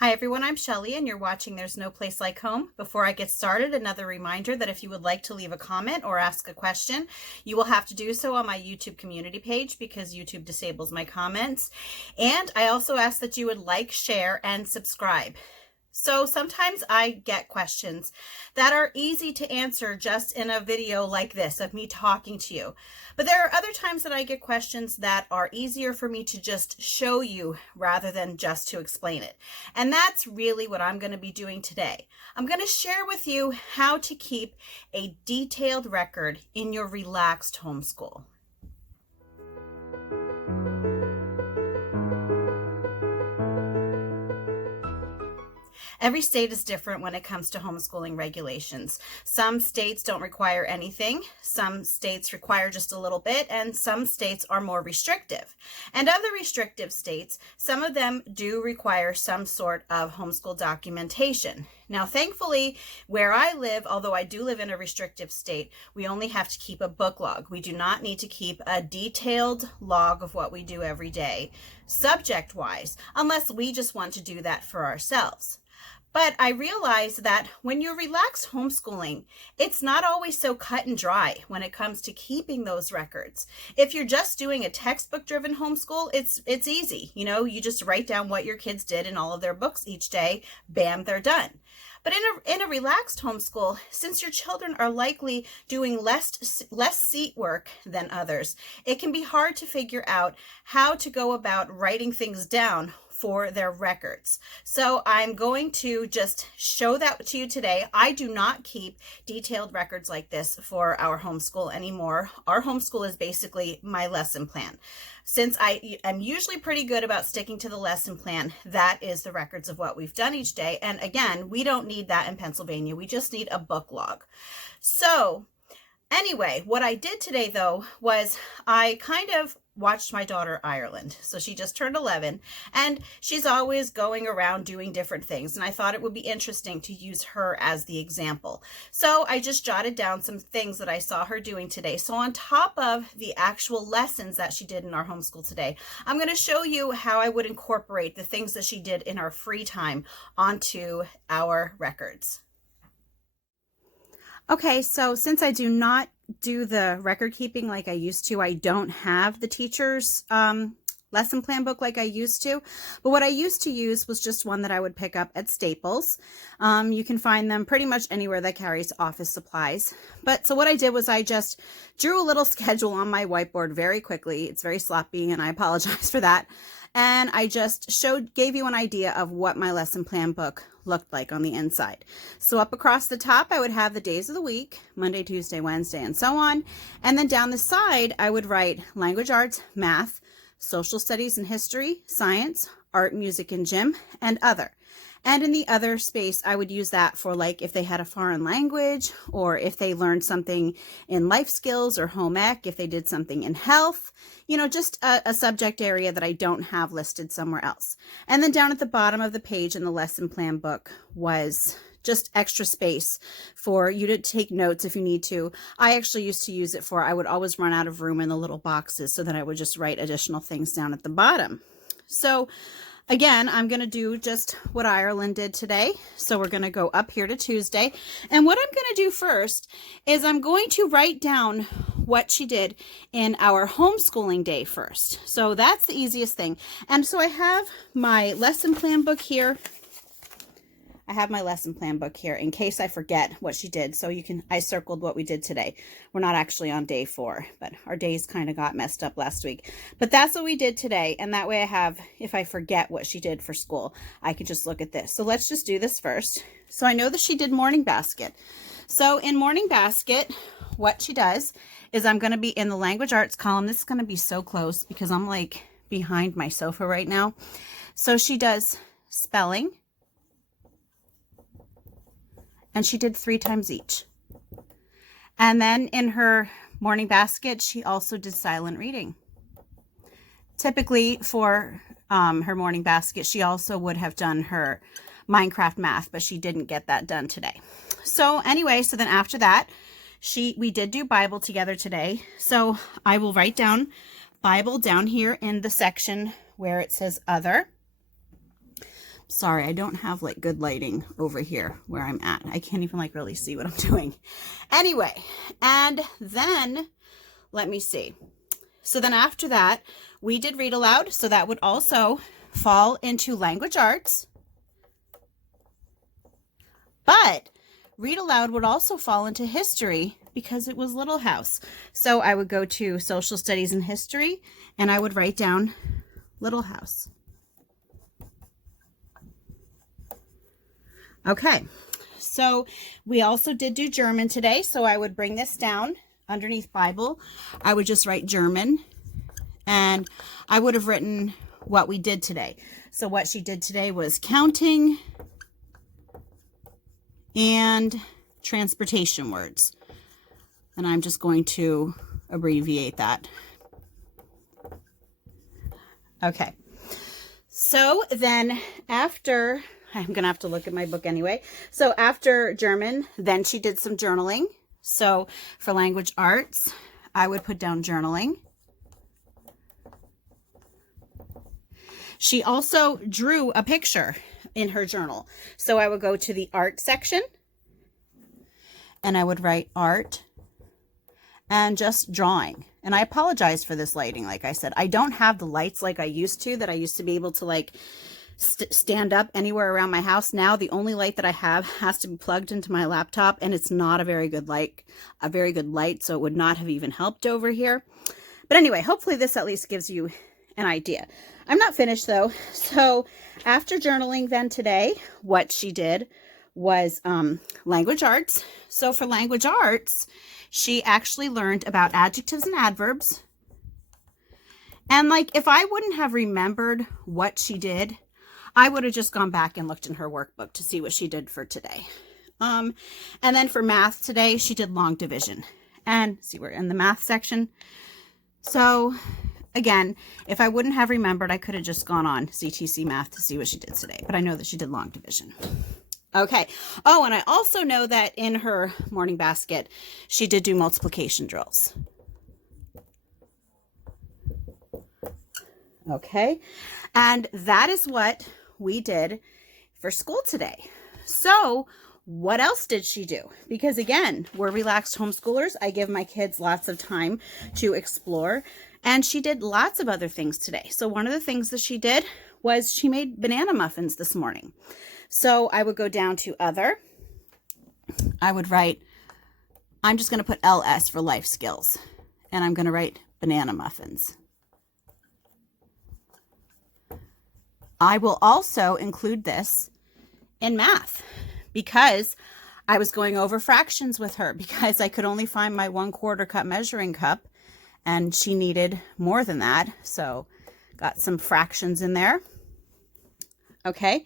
Hi everyone, I'm Shelly and you're watching There's No Place Like Home. Before I get started, another reminder that if you would like to leave a comment or ask a question, you will have to do so on my YouTube community page because YouTube disables my comments. And I also ask that you would like, share, and subscribe. So sometimes I get questions that are easy to answer just in a video like this of me talking to you. But there are other times that I get questions that are easier for me to just show you rather than just to explain it. And that's really what I'm going to be doing today. I'm going to share with you how to keep a detailed record in your relaxed homeschool. Every state is different when it comes to homeschooling regulations. Some states don't require anything, some states require just a little bit, and some states are more restrictive. And of the restrictive states, some of them do require some sort of homeschool documentation. Now, thankfully, where I live, although I do live in a restrictive state, we only have to keep a book log. We do not need to keep a detailed log of what we do every day, subject-wise, unless we just want to do that for ourselves. But I realize that when you're relaxed homeschooling, it's not always so cut and dry when it comes to keeping those records. If you're just doing a textbook-driven homeschool, it's easy. You know, you just write down what your kids did in all of their books each day. Bam, they're done. But in a relaxed homeschool, since your children are likely doing less seat work than others, it can be hard to figure out how to go about writing things down for their records. So I'm going to just show that to you today. I do not keep detailed records like this for our homeschool anymore. Our homeschool is basically my lesson plan. Since I am usually pretty good about sticking to the lesson plan, that is the records of what we've done each day. And again, we don't need that in Pennsylvania. We just need a book log. So anyway, what I did today though was I kind of watched my daughter Ireland. So she just turned 11 and she's always going around doing different things. And I thought it would be interesting to use her as the example. So I just jotted down some things that I saw her doing today. So on top of the actual lessons that she did in our homeschool today, I'm going to show you how I would incorporate the things that she did in our free time onto our records. Okay, so since I do not do the record keeping like I used to, I don't have the teacher's lesson plan book like I used to. But what I used to use was just one that I would pick up at Staples. You can find them pretty much anywhere that carries office supplies. But so what I did was I just drew a little schedule on my whiteboard very quickly. It's very sloppy and I apologize for that. And I just gave you an idea of what my lesson plan book looked like on the inside. So up across the top, I would have the days of the week, Monday, Tuesday, Wednesday, and so on. And then down the side, I would write language arts, math, social studies and history, science, art, music, and gym, and other. And in the other space, I would use that for like if they had a foreign language or if they learned something in life skills or home ec, if they did something in health, you know, just a subject area that I don't have listed somewhere else. And then down at the bottom of the page in the lesson plan book was just extra space for you to take notes if you need to. I actually used to use it for, I would always run out of room in the little boxes so that I would just write additional things down at the bottom. So again, I'm going to do just what Ireland did today. So we're going to go up here to Tuesday. And what I'm going to do first is I'm going to write down what she did in our homeschooling day first. So that's the easiest thing. And so I have my lesson plan book here. I have my lesson plan book here in case I forget what she did. So I circled what we did today. We're not actually on day 4, but our days kind of got messed up last week. But that's what we did today. And that way I have, if I forget what she did for school, I can just look at this. So let's just do this first. So I know that she did morning basket. So in morning basket, what she does is I'm going to be in the language arts column. This is going to be so close because I'm like behind my sofa right now. So she does spelling. And she did 3 times each. And then in her morning basket, she also did silent reading. Typically for her morning basket, she also would have done her Minecraft math, but she didn't get that done today. So anyway, so then after that, we did do Bible together today. So I will write down Bible down here in the section where it says other. Sorry, I don't have like good lighting over here where I'm at. I can't even like really see what I'm doing. Anyway, and then let me see. So then after that, we did read aloud. So that would also fall into language arts. But read aloud would also fall into history because it was Little House. So I would go to social studies and history and I would write down Little House. Okay, so we also did do German today. So I would bring this down underneath Bible. I would just write German and I would have written what we did today. So what she did today was counting and transportation words. And I'm just going to abbreviate that. Okay, so then after, I'm going to have to look at my book anyway. So after German, then she did some journaling. So for language arts, I would put down journaling. She also drew a picture in her journal. So I would go to the art section and I would write art and just drawing. And I apologize for this lighting. Like I said, I don't have the lights like I used to, that I used to be able to like stand up anywhere around my house. Now the only light that I have has to be plugged into my laptop, and it's not a very good light, so it would not have even helped over here. But anyway, hopefully this at least gives you an idea. I'm not finished though. So after journaling then today, what she did was language arts. So for language arts, she actually learned about adjectives and adverbs. And like, if I wouldn't have remembered what she did, I would have just gone back and looked in her workbook to see what she did for today. And then for math today, she did long division. And see, we're in the math section. So again, if I wouldn't have remembered, I could have just gone on CTC math to see what she did today. But I know that she did long division. Okay. Oh, and I also know that in her morning basket, she did do multiplication drills. Okay. And that is what we did for school today. So what else did she do? Because again, we're relaxed homeschoolers. I give my kids lots of time to explore, and she did lots of other things today. So one of the things that she did was she made banana muffins this morning. So I would go down to other. I would write, I'm just going to put LS for life skills, and I'm going to write banana muffins. I will also include this in math because I was going over fractions with her because I could only find my 1/4 cup measuring cup and she needed more than that. So got some fractions in there. Okay.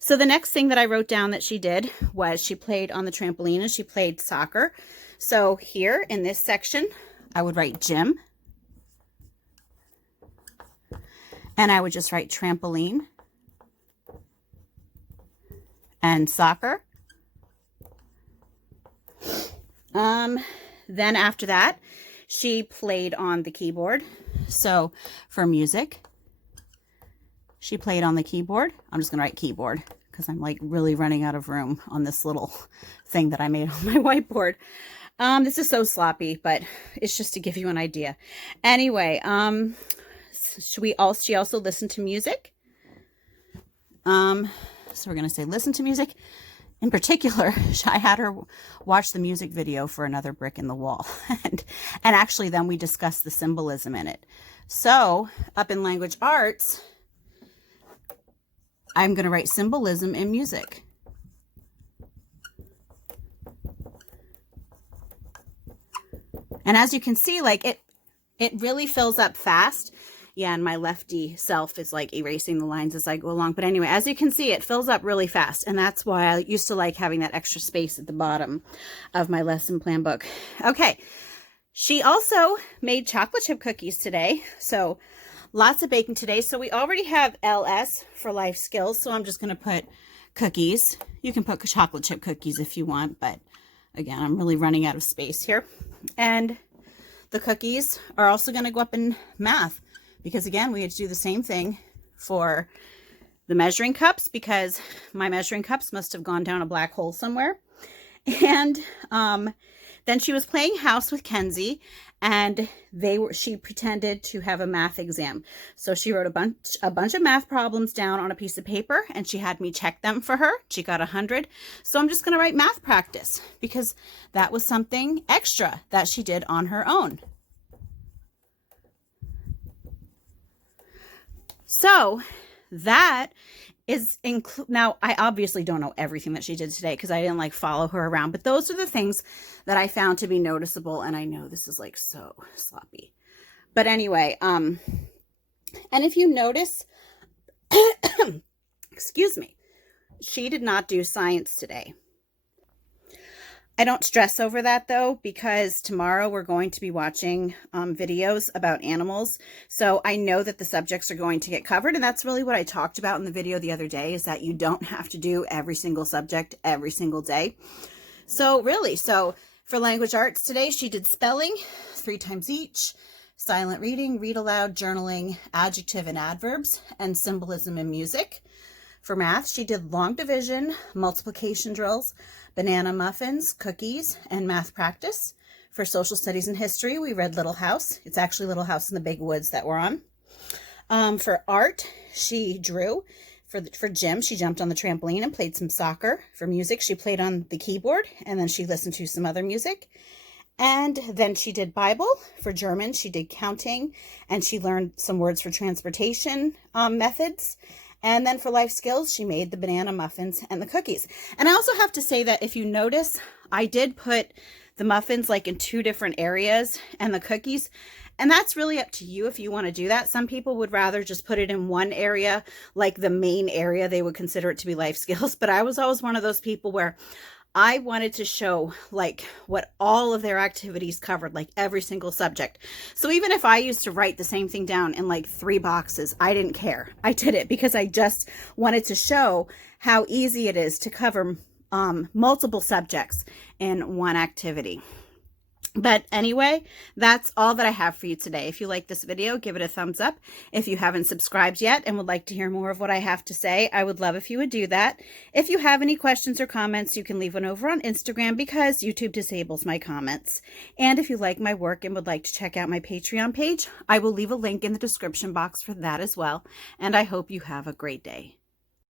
So the next thing that I wrote down that she did was she played on the trampoline and she played soccer. So here in this section, I would write gym. And I would just write trampoline and soccer. Then after that, she played on the keyboard. So for music, she played on the keyboard. I'm just going to write keyboard because I'm like really running out of room on this little thing that I made on my whiteboard. This is so sloppy, but it's just to give you an idea. Anyway, she also listened to music. So we're going to say listen to music. In particular, I had her watch the music video for Another Brick in the Wall. and actually then we discussed the symbolism in it. So up in language arts, I'm going to write symbolism in music. And as you can see, like it really fills up fast. Yeah, and my lefty self is like erasing the lines as I go along. But anyway, as you can see, it fills up really fast. And that's why I used to like having that extra space at the bottom of my lesson plan book. Okay, she also made chocolate chip cookies today. So lots of baking today. So we already have LS for life skills. So I'm just going to put cookies. You can put chocolate chip cookies if you want. But again, I'm really running out of space here. And the cookies are also going to go up in math. Because again, we had to do the same thing for the measuring cups because my measuring cups must have gone down a black hole somewhere. And then she was playing house with Kenzie, and she pretended to have a math exam. So she wrote a bunch of math problems down on a piece of paper, and she had me check them for her. She got 100. So I'm just going to write math practice because that was something extra that she did on her own. So that is now I obviously don't know everything that she did today because I didn't like follow her around, but those are the things that I found to be noticeable. And I know this is like so sloppy, but anyway, and if you notice, excuse me, she did not do science today. I don't stress over that though, because tomorrow we're going to be watching videos about animals. So I know that the subjects are going to get covered. And that's really what I talked about in the video the other day, is that you don't have to do every single subject every single day. So really, for language arts today, she did spelling 3 times each, silent reading, read aloud, journaling, adjective and adverbs, and symbolism and music. For math, she did long division, multiplication drills, banana muffins, cookies, and math practice. For social studies and history, we read Little House. It's actually Little House in the Big Woods that we're on. For art, she drew. For gym, she jumped on the trampoline and played some soccer. For music, she played on the keyboard, and then she listened to some other music. And then she did Bible. For German, she did counting, and she learned some words for transportation methods. And then for life skills, she made the banana muffins and the cookies. And I also have to say that if you notice, I did put the muffins like in 2 different areas and the cookies. And that's really up to you if you want to do that. Some people would rather just put it in one area, like the main area. They would consider it to be life skills. But I was always one of those people where I wanted to show like what all of their activities covered, like every single subject. So even if I used to write the same thing down in like 3 boxes, I didn't care. I did it because I just wanted to show how easy it is to cover multiple subjects in one activity. But anyway, that's all that I have for you today. If you like this video, give it a thumbs up. If you haven't subscribed yet and would like to hear more of what I have to say, I would love if you would do that. If you have any questions or comments, you can leave one over on Instagram because YouTube disables my comments. And if you like my work and would like to check out my Patreon page, I will leave a link in the description box for that as well. And I hope you have a great day.